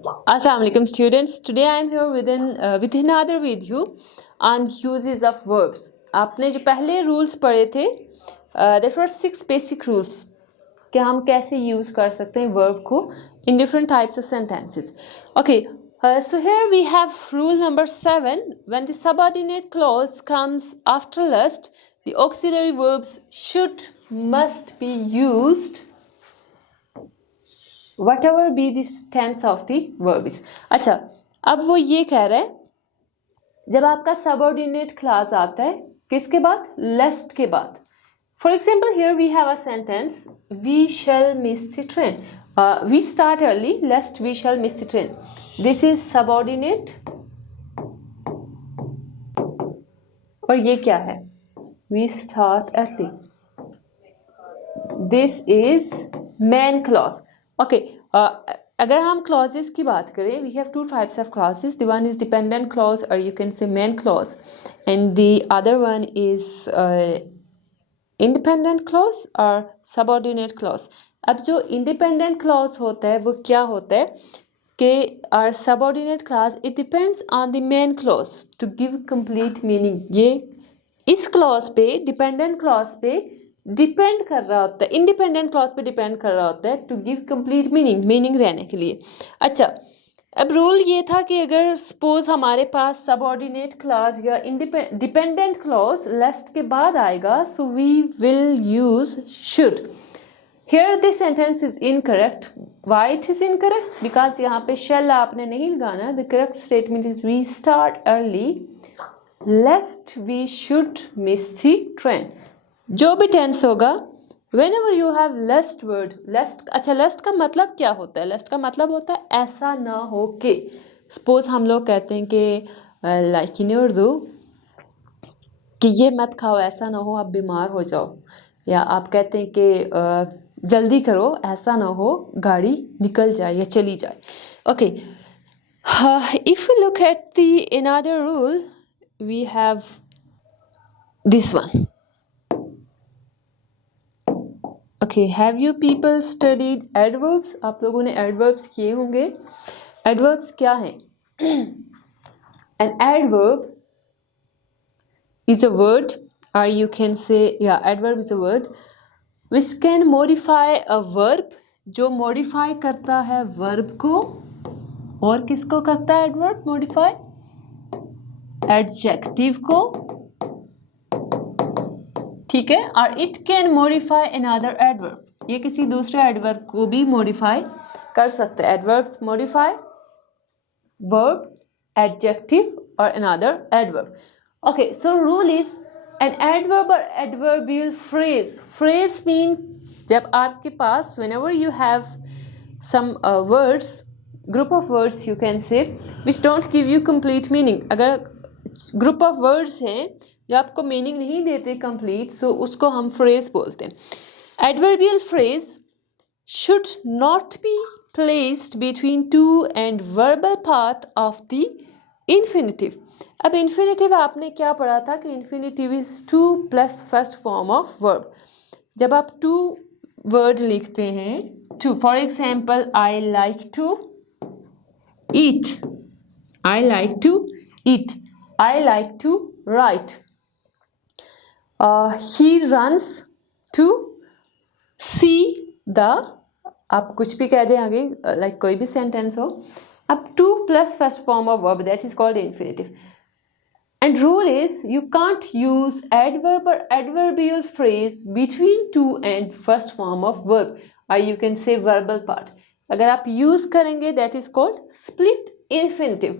Assalamu alaikum students. Today I am here with another video on uses of verbs. आपने जो पहले rules पढ़े थे there were 6 basic rules कि हम कैसे use कर सकते हैं verb को in different types of sentences. Okay, so here we have rule number 7. When the subordinate clause comes after lust, the auxiliary verbs must be used whatever be the tense of the verb is. अच्छा, अब वो ये कह रहा है जब आपका subordinate clause आता है किसके बाद? lest के बाद. For example, here we have a sentence, we shall miss the train. We start early lest we shall miss the train. This is subordinate. और ये क्या है? We start early. This is main clause. Okay, अगर हम clauses की बात करें, we have two types of clauses. The one is dependent clause or you can say main clause, and the other one is independent clause or subordinate clause. अब जो independent clause होता है वो क्या होता है कि our subordinate clause it depends on the main clause to give complete meaning. ये इस clause पे dependent clause पे डिपेंड कर रहा होता है, इंडिपेंडेंट क्लॉज पे डिपेंड कर रहा होता है टू गिव कंप्लीट मीनिंग रहने के लिए. अच्छा, अब रूल ये था कि अगर सपोज हमारे पास सबऑर्डिनेट क्लॉज या डिपेंडेंट क्लॉज लेस्ट के बाद आएगा so we will use should. Here this sentence is incorrect. Why it is incorrect? Because यहाँ पे शेल आपने नहीं लगाना. The correct statement is we start early lest we should miss the train. जो भी टेंस होगा whenever you have lest word, lest. अच्छा, lest का मतलब क्या होता है? lest का मतलब होता है ऐसा ना हो कि. सपोज हम लोग कहते हैं कि लाइक इन उर्दू कि ये मत खाओ ऐसा ना हो आप बीमार हो जाओ, या आप कहते हैं कि जल्दी करो ऐसा ना हो गाड़ी निकल जाए या चली जाए. Okay, if we look at the another rule we have this one. Okay, have you people studied adverbs? आप लोगों ने adverbs किए होंगे. Adverbs क्या हैं? An adverb is a word, or you can say, adverb is a word which can modify a verb, जो modify करता है verb को. और किसको करता है adverb modify? Adjective को, ठीक है. और it can modify another adverb, ये किसी दूसरे एडवर्ब को भी मॉडिफाई कर सकते हैं. एडवर्ब्स मॉडिफाई वर्ब, एडजेक्टिव और another adverb. Okay, so rule is an adverb और एडवर्बियल फ्रेज. फ्रेज मीन जब आपके पास whenever you have some words, group of words you can say which don't give you complete meaning. अगर group of words हैं जो आपको meaning नहीं देते complete, सो उसको हम फ्रेज बोलते हैं. Adverbial phrase should not be placed between to and verbal part of the infinitive. अब इन्फिनिटिव आपने क्या पढ़ा था कि infinitive is to plus first form of verb. जब आप टू वर्ड लिखते हैं, to, for example I like to eat, I like to eat, I like to write, he runs to see the. आप कुछ भी कह दें आगे, लाइक कोई भी सेंटेंस हो, अब to plus first form of verb that is called infinitive. And rule is you can't use adverb और adverbial phrase between to and first form of verb, और you can say verbal part. अगर आप use करेंगे that is called split infinitive.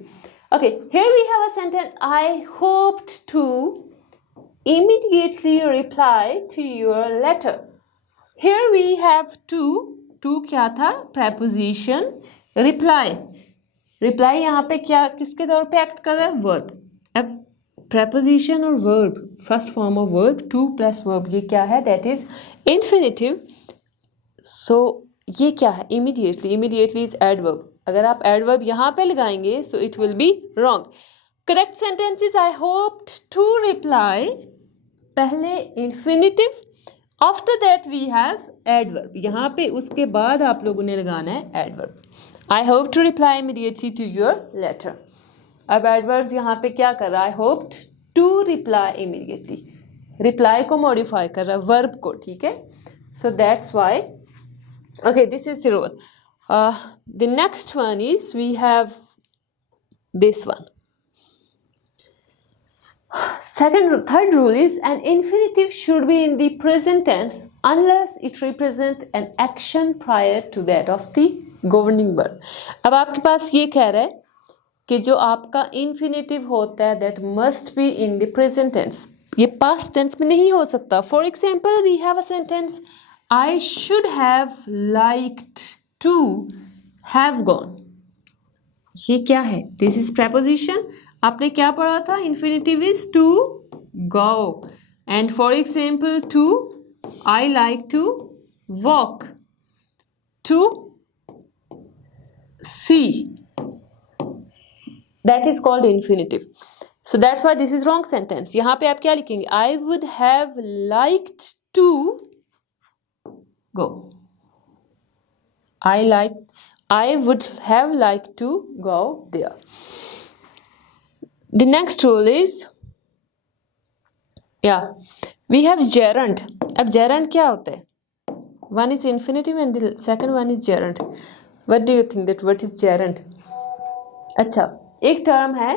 Okay, here we have a sentence, I hoped to immediately reply to your letter. Here we have to क्या था? preposition. reply यहाँ पे क्या किसके तौर पे एक्ट कर रहा है? verb. अब preposition और verb, first form of verb, to plus verb, ये क्या है? that is infinitive. so ये क्या है? immediately is adverb. अगर आप adverb यहाँ पे लगाएंगे so it will be wrong. Correct sentence is I hoped to reply. पहले infinitive, after that we have adverb. यहाँ पे उसके बाद आप लोगों ने लगाना है adverb. I hope to reply immediately to your letter. अब एडवर्ब्स यहाँ पे क्या कर रहा है? I hoped to reply immediately, reply को मॉडिफाई कर रहा है, वर्ब को, ठीक है। So that's why, okay, this is the rule. The next one is we have this one. Third rule is an infinitive should be in the present tense unless it represents an action prior to that of the governing verb. अब आपके पास ये कह रहा है कि जो आपका infinitive होता है that must be in the present tense, ये past tense में नहीं हो सकता. For example, we have a sentence, I should have liked to have gone. ये क्या है? This is preposition. आपने क्या पढ़ा था? Infinitive is to go. And for example, to, I like to walk. To see. That is called infinitive. So that's why this is wrong sentence. यहाँ पे आप क्या लिखेंगे? I would have liked to go. I would have liked to go there. The next rule is, we have gerund. अब gerund क्या होता है? One is infinitive and the second one is gerund. What do you think that what is gerund? अच्छा, एक term है,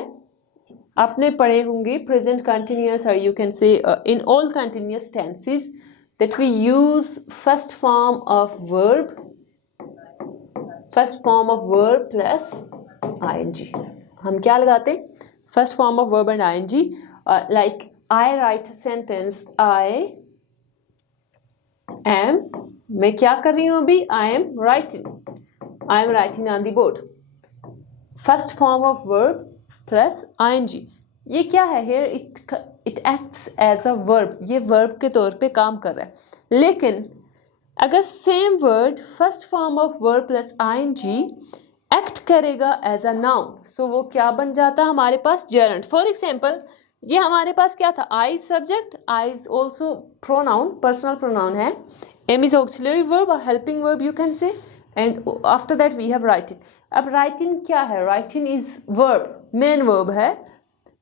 आपने पढ़े होंगे present continuous, or you can say in all continuous tenses that we use first form of verb plus ing. हम क्या लगाते हैं? First form of verb and ing. Like I write a sentence, I am, मैं क्या कर रही हूँ अभी? I am writing on the board. First form of verb plus ing. ये क्या है? Here it acts as a verb. ये verb के तौर पे काम कर रहा है. लेकिन अगर same word first form of verb plus ing act करेगा as a noun, so वो क्या बन जाता है हमारे पास? gerund. For example, ये हमारे पास क्या था? I subject, I is also pronoun, personal pronoun है. am is auxiliary verb or helping verb you can say, and after that we have writing. अब writing क्या है? writing is verb, main verb है,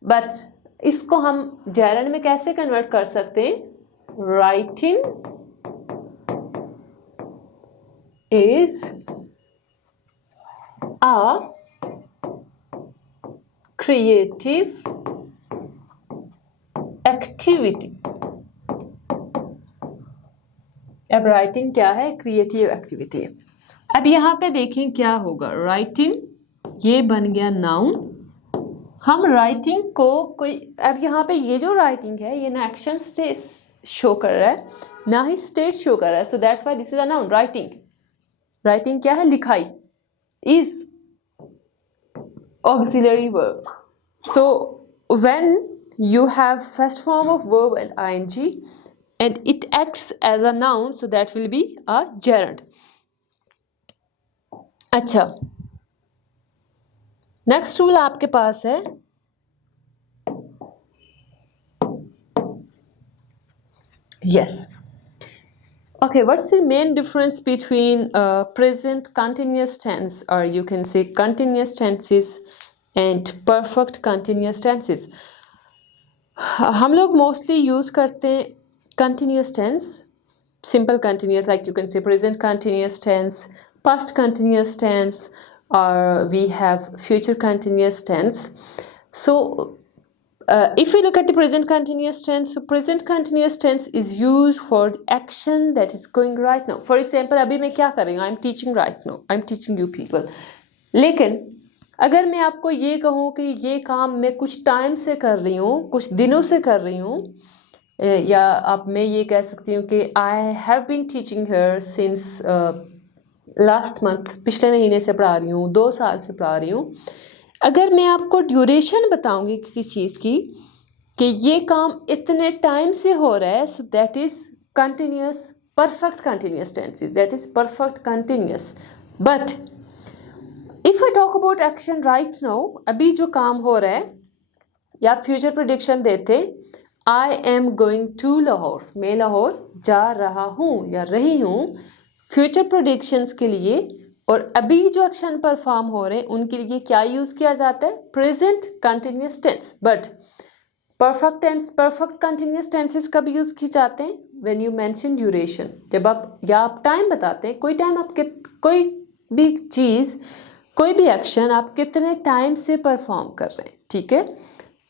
but इसको हम gerund में कैसे convert कर सकते हैं? writing is a creative activity. अब राइटिंग क्या है? क्रिएटिव एक्टिविटी है. अब यहाँ पे देखें क्या होगा. राइटिंग ये बन गया नाउन. हम राइटिंग को कोई, अब यहाँ पे ये जो राइटिंग है ये ना एक्शन स्टेट शो कर रहा है ना ही स्टेट शो कर रहा है. So that's why this is a noun. Writing क्या है? लिखाई. Is auxiliary verb. So when you have first form of verb and ing and it acts as a noun, so that will be a gerund. अच्छा, next rule आपके पास है yes. Okay, what's the main difference between present continuous tense, or you can say continuous tenses, and perfect continuous tenses? हम लोग mostly use करते हैं continuous tense, simple continuous, like you can say present continuous tense, past continuous tense, or we have future continuous tense. So if we look at the present continuous tense, so present continuous tense is used for the action that is going right now. For example, अभी मैं क्या कर रही हूँ? I'm teaching right now. I'm teaching you people. लेकिन अगर मैं आपको ये कहूँ कि ये काम मैं कुछ टाइम से कर रही हूँ, कुछ दिनों से कर रही हूँ, या अब मैं ये कह सकती हूँ कि I have been teaching her since last month, पिछले महीने से पढ़ा रही हूँ, 2 साल से पढ़ा रही हूँ. अगर मैं आपको ड्यूरेशन बताऊंगी किसी चीज़ की कि ये काम इतने टाइम से हो रहा है, so that is continuous, perfect continuous tenses, that is perfect continuous. But if I talk about action right now, अभी जो काम हो रहा है, या फ्यूचर प्रेडिक्शन देते, I am going to Lahore, मैं लाहौर जा रहा हूँ या रही हूँ. फ्यूचर प्रेडिक्शंस के लिए और अभी जो एक्शन परफॉर्म हो रहे हैं उनके लिए क्या यूज किया जाता है? Present continuous tense. But perfect continuous tenses कब यूज किए जाते हैं? व्हेन यू मेंशन ड्यूरेशन, जब आप या आप टाइम बताते हैं, कोई टाइम आप कोई भी चीज, कोई भी एक्शन आप कितने टाइम से परफॉर्म कर रहे हैं, ठीक है।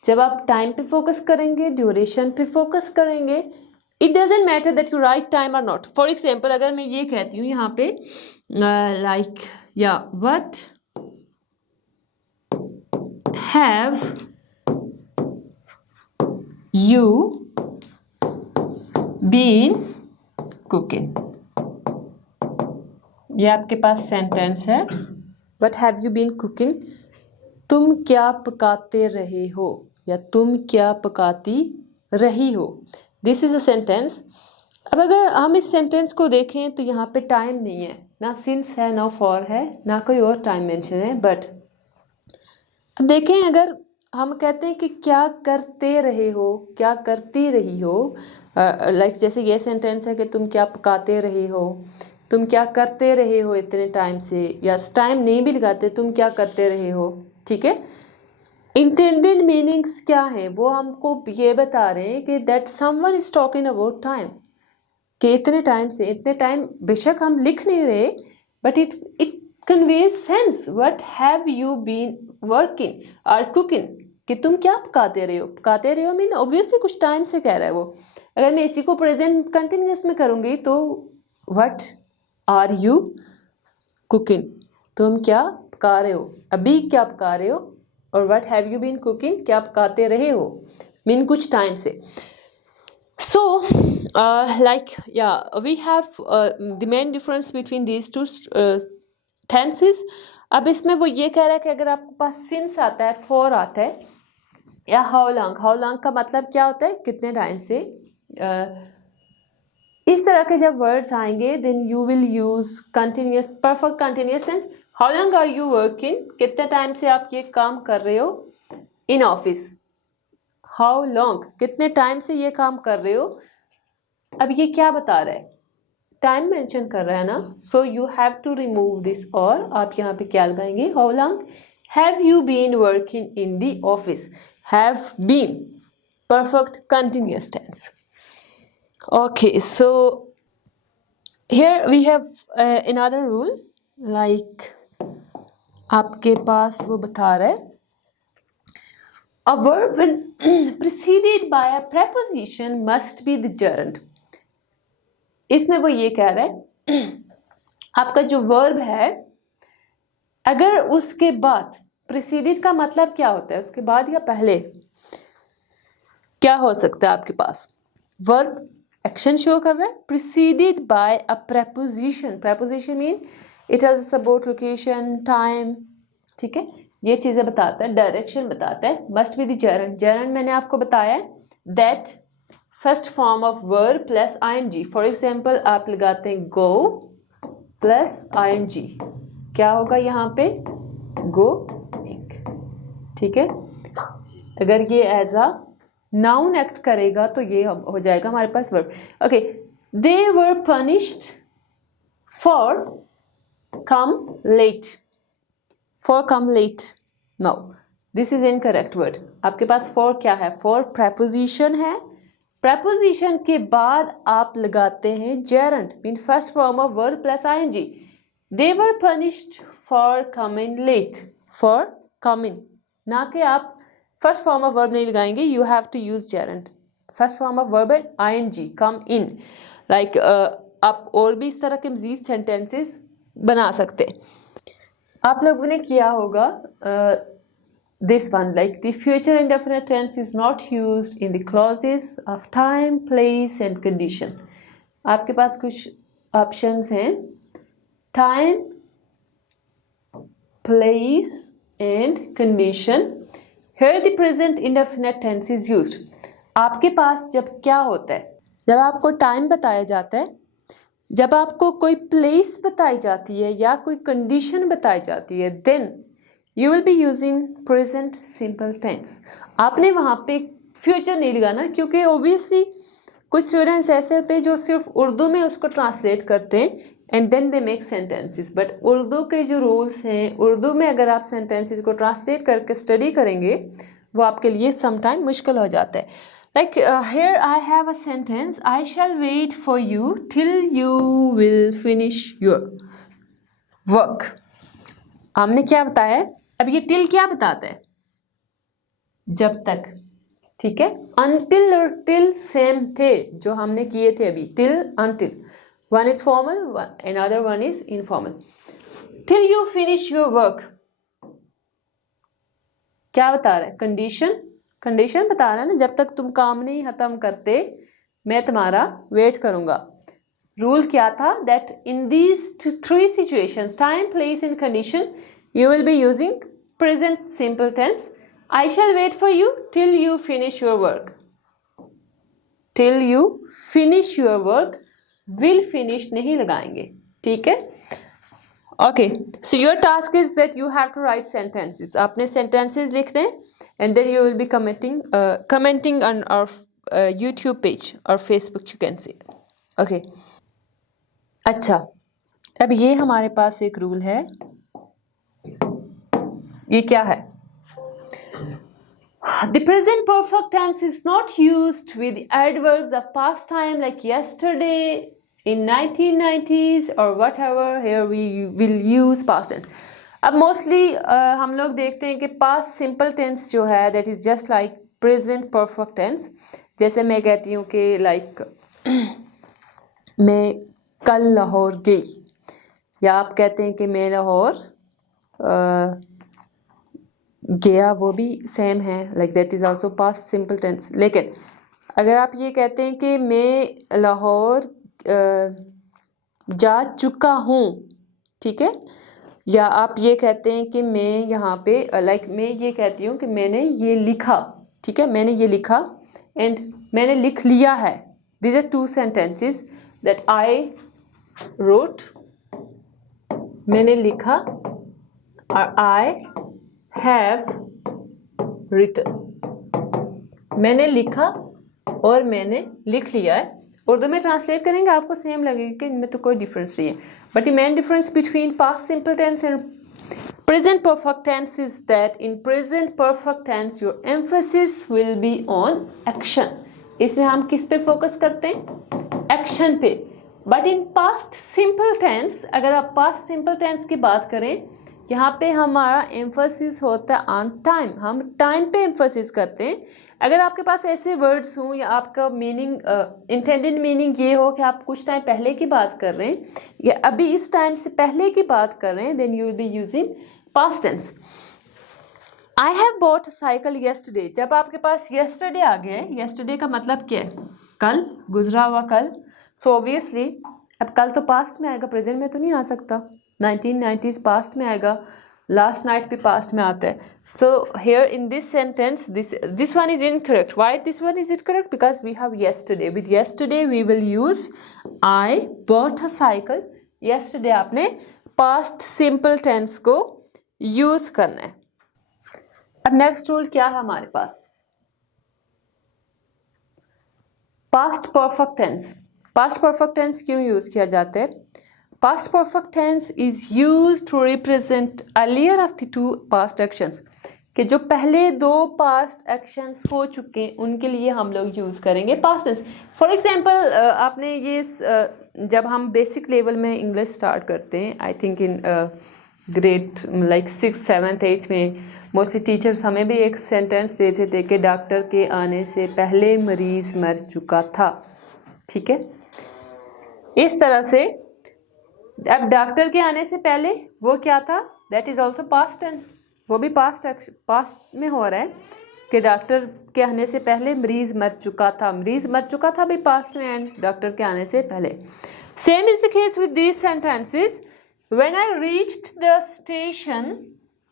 जब आप टाइम पे फोकस करेंगे, ड्यूरेशन पे फोकस करेंगे, it doesn't matter that you write time और नॉट। फॉर एग्जाम्पल अगर मैं ये कहती हूँ यहाँ पे लाइक या what have you been cooking, ये आपके पास सेंटेंस है। What have you been cooking, तुम क्या पकाते रहे हो या तुम क्या पकाती रही हो। This is a sentence. अब अगर हम इस सेंटेंस को देखें तो यहाँ पे टाइम नहीं है, ना सिंस है, ना फॉर है, ना कोई और टाइम मेंशन है। बट अब देखें, अगर हम कहते हैं कि क्या करते रहे हो, क्या करती रही हो, लाइक जैसे ये सेंटेंस है कि तुम क्या पकाते रहे हो, तुम क्या करते रहे हो इतने टाइम से, या टाइम नहीं भी लगाते, तुम क्या करते रहे हो, ठीक है। इंटेंडेड मीनिंग्स क्या है वो हमको ये बता रहे हैं कि that someone is talking about time, कि इतने टाइम से इतने टाइम, बेशक हम लिख नहीं रहे, but it conveys sense. What have you been working और कुकिंग, कि तुम क्या पकाते रहे हो। पकाते रहे हो मीन ऑब्वियसली कुछ टाइम से कह रहा है वो। अगर मैं इसी को प्रेजेंट कंटिन्यूअस में करूंगी तो व्हाट आर यू कुकिंग, तुम क्या पका रहे हो, अभी क्या पका रहे हो। और what have you been cooking, क्या पकाते रहे हो, मीन कुछ टाइम से। So, we have the main difference between these two tenses. अब इसमें वो ये कह रहा है कि अगर आपके पास since आता है, for आता है, या how long का मतलब क्या होता है, कितने टाइम से। इस तरह के जब वर्ड्स आएंगे then you will use continuous, perfect continuous tense. How long are you working, कितने टाइम से आप ये काम कर रहे हो in office. हाउ लॉन्ग, कितने टाइम से ये काम कर रहे हो। अब ये क्या बता रहा है, टाइम मेंशन कर रहा है ना, so you have to remove this. और आप यहाँ पे क्या लगाएंगे, how long have you been working in the office. Have been perfect continuous tense. Okay, so here we have another rule, like आपके पास वो बता रहा है a verb when preceded by a preposition must be the gerund. इसमें वो ये कह रहा है आपका जो वर्ब है, अगर उसके बाद, preceded का मतलब क्या होता है, उसके बाद या पहले क्या हो सकता है आपके पास, वर्ब एक्शन शो कर रहा है, preceded by a preposition. preposition mean it tells us about location, time, ठीक है, ये चीजें बताता है, डायरेक्शन बताता है। Must be the gerund. gerund मैंने आपको बताया that first form of verb plus ing. For example आप लगाते हैं गो प्लस ing, क्या होगा यहाँ पे, गोइंग, ठीक है। अगर ये एज अ नाउन एक्ट करेगा तो ये हो जाएगा हमारे पास verb. Okay, they were punished for come late, for come late. No, this is incorrect word. आपके पास for क्या है, for preposition है, preposition के बाद आप लगाते हैं gerund, mean first form of verb plus ing. They were punished for coming late, for coming, ना कि आप first form of verb नहीं लगाएंगे, you have to use gerund. first form of verb है ing, come in. like आप और भी इस तरह के मजीद sentences बना सकते हैं। आप लोगों ने किया होगा this one, like the future indefinite tense is not used in the clauses of time, place and condition. आपके पास कुछ ऑप्शंस हैं, time, place and condition. Here the present indefinite tense is used. आपके पास जब क्या होता है, जब आपको टाइम बताया जाता है, जब आपको कोई प्लेस बताई जाती है या कोई कंडीशन बताई जाती है, then you will be using present simple tense. आपने वहाँ पे फ्यूचर नहीं लगाना, क्योंकि ओबियसली कुछ स्टूडेंट्स ऐसे होते हैं जो सिर्फ उर्दू में उसको ट्रांसलेट करते हैं and then they make sentences. But Urdu के जो रूल्स हैं, उर्दू में अगर आप सेंटेंसेस को ट्रांसलेट करके स्टडी करेंगे वो आपके लिए समटाइम मुश्किल हो जाता है। Like here I have a sentence, I shall wait for you till you will finish your work. हमने क्या बताया है? अब ये टिल क्या बताता है? जब तक, ठीक है। अनटिल और टिल सेम थे जो हमने किए थे अभी, till until, one is formal another one is informal. Till you finish your work क्या बता रहा है? कंडीशन, कंडीशन बता रहा है ना, जब तक तुम काम नहीं खत्म करते मैं तुम्हारा वेट करूंगा। रूल क्या था? That in these three situations, time, place and condition, you will be using present simple tense. I shall wait for you till you finish your work. Till you finish your work, will finish नहीं लगाएंगे, ठीक है। Okay, so your task is that you have to write sentences. आपने sentences लिखने and then you will be commenting on our YouTube page or Facebook, you can see. Okay. अच्छा, अब ये हमारे पास एक रूल है। ये क्या है? The present perfect tense is not used with adverbs of past time like yesterday, in 1990s or whatever. Here we will use past tense. अब मोस्टली हम लोग देखते हैं कि past simple tense जो है that is just like present perfect tense. जैसे मैं कहती हूँ कि like मैं कल लाहौर गई, या आप कहते हैं कि मैं लाहौर गया, वो भी सेम है, like that is also past simple tense. लेकिन अगर आप ये कहते हैं कि मैं लाहौर जा चुका हूँ, ठीक है, या आप ये कहते हैं कि मैं यहाँ पे लाइक मैं ये कहती हूँ कि मैंने ये लिखा, ठीक है, मैंने ये लिखा एंड मैंने लिख लिया है। These are two sentences that I wrote, मैंने लिखा, और आई हैव रिटन, मैंने लिखा और मैंने लिख लिया है। उर्दू में ट्रांसलेट करेंगे आपको सेम लगेगा कि इनमें तो कोई डिफरेंस नहीं है, but the main difference between past simple tense and present perfect tense is that in present perfect tense your emphasis will be on action. इसमें हम किस पे फोकस करते हैं? एक्शन पे। But in past simple tense, अगर आप past simple tense की बात करें, यहाँ पे हमारा एम्फोसिस होता है ऑन टाइम, हम टाइम पे एम्फोसिस करते हैं। अगर आपके पास ऐसे वर्ड्स हों या आपका मीनिंग इंटेंडेड मीनिंग ये हो कि आप कुछ टाइम पहले की बात कर रहे हैं या अभी इस टाइम से पहले की बात कर रहे हैं, then you will be using past tense. I have bought a cycle yesterday, जब आपके पास येस्टरडे आ गया है, येस्टरडे का मतलब क्या है? कल, गुजरा हुआ कल। सो ऑब्वियसली अब कल तो पास्ट में आएगा, प्रेजेंट में तो नहीं आ सकता। 1990s पास्ट में आएगा, लास्ट नाइट भी पास्ट में आता है। So here in this sentence this one is incorrect. Why this one is incorrect? Because we have yesterday. With yesterday we will use I bought a cycle. Yesterday आपने past simple tense को use करना है। अब next rule क्या है हमारे पास? Past perfect tense. Past perfect tense क्यों यूज किया जाता है? Past perfect tense is used to represent earlier of the two past actions. कि जो पहले दो past actions हो चुके हैं उनके लिए हम लोग यूज़ करेंगे past tense. For example, आपने ये जब हम बेसिक लेवल में इंग्लिश स्टार्ट करते हैं, I think in grade like 6th 7th 8th में मोस्टली टीचर्स हमें भी एक सेंटेंस देते थे कि डॉक्टर के आने से पहले मरीज मर चुका था, ठीक है। इस तरह से अब डॉक्टर के आने से पहले वो क्या था? That is also past tense, वो भी पास्ट में हो रहा है कि डॉक्टर के आने से पहले मरीज मर चुका था। मरीज मर चुका था भी पास्ट में एंड डॉक्टर के आने से पहले। Same is the case with these sentences. When I reached the station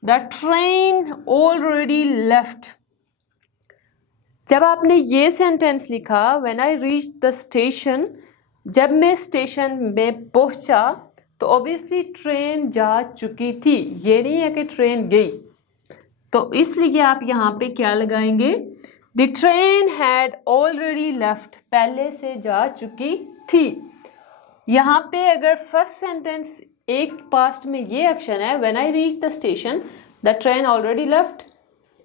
the train already left. जब आपने ये सेंटेंस लिखा when I reached the station, जब मैं स्टेशन में पहुंचा तो ऑब्वियसली ट्रेन जा चुकी थी, ये नहीं है कि ट्रेन गई। तो इसलिए आप यहाँ पे क्या लगाएंगे? The train had already left, पहले से जा चुकी थी। यहाँ पे अगर फर्स्ट सेंटेंस एक पास्ट में ये एक्शन है, when I reach the station the train already left,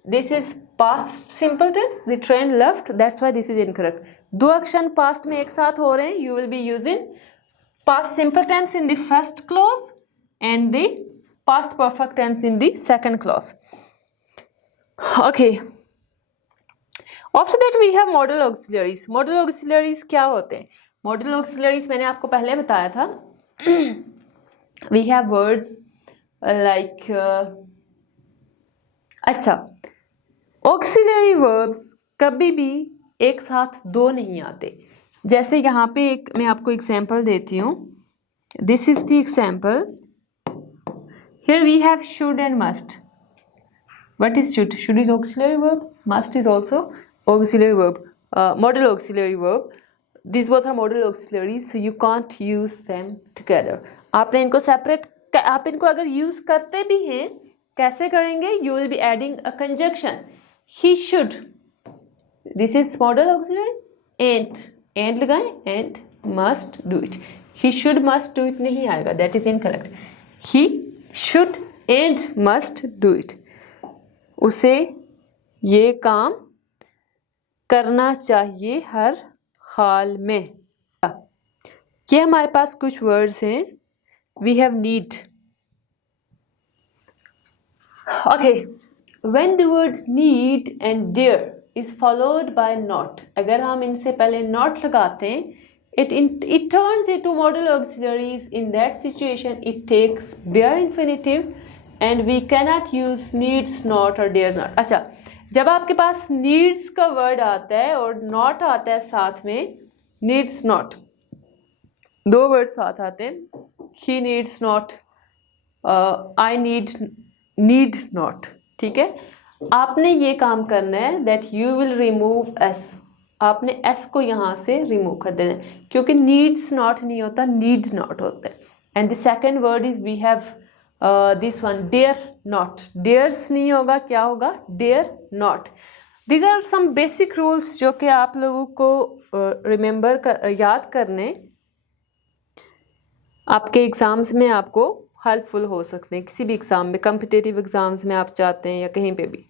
this is past simple tense, the train left, that's why this is incorrect. दो एक्शन पास्ट में एक साथ हो रहे हैं, you will be using past simple tense in the first clause and the past perfect tense in the second clause. Okay. After that we have modal auxiliaries. Modal auxiliaries क्या होते हैं? Modal auxiliaries मैंने आपको पहले बताया था. We have words like अच्छा, auxiliary verbs कभी भी एक साथ दो नहीं आते. जैसे यहाँ पे एक मैं आपको एग्जाम्पल देती हूँ. This is the example. Here we have should and must. What is should? Should is auxiliary verb, must is also auxiliary verb, modal auxiliary verb. This both are modal auxiliary, so you can't use them together. आपने इनको separate, आप इनको अगर use करते भी हैं कैसे करेंगे? You will be adding a conjunction. He should, this is modal auxiliary. And लगाएं, and must do it. He should must do it नहीं आएगा, that is incorrect. He should and must do it. उसे ये काम करना चाहिए हर हाल में. ये हमारे पास कुछ वर्ड्स हैं. We have need. Okay, when the word need and dare is followed by not, अगर हम इनसे पहले not लगाते हैं, it turns into modal auxiliaries. In that situation it takes bare infinitive and we cannot use needs not or dares not. अच्छा, जब आपके पास needs का word आता है और not आता है साथ में, needs not, दो words साथ आते हैं. he needs not, I need not. ठीक है, आपने ये काम करना है that you will remove S. आपने एस को यहाँ से रिमूव कर देना है, क्योंकि नीड्स नॉट नहीं होता, नीड नॉट होता है. And the second word is we have this one, dare not. Dares नहीं होगा, क्या होगा? Dare not. These are some basic rules जो कि आप लोगों को याद करने आपके एग्जाम्स में आपको हेल्पफुल हो सकते हैं. किसी भी एग्ज़ाम में, कॉम्पिटिटिव एग्ज़ाम्स में आप चाहते हैं या कहीं पे भी.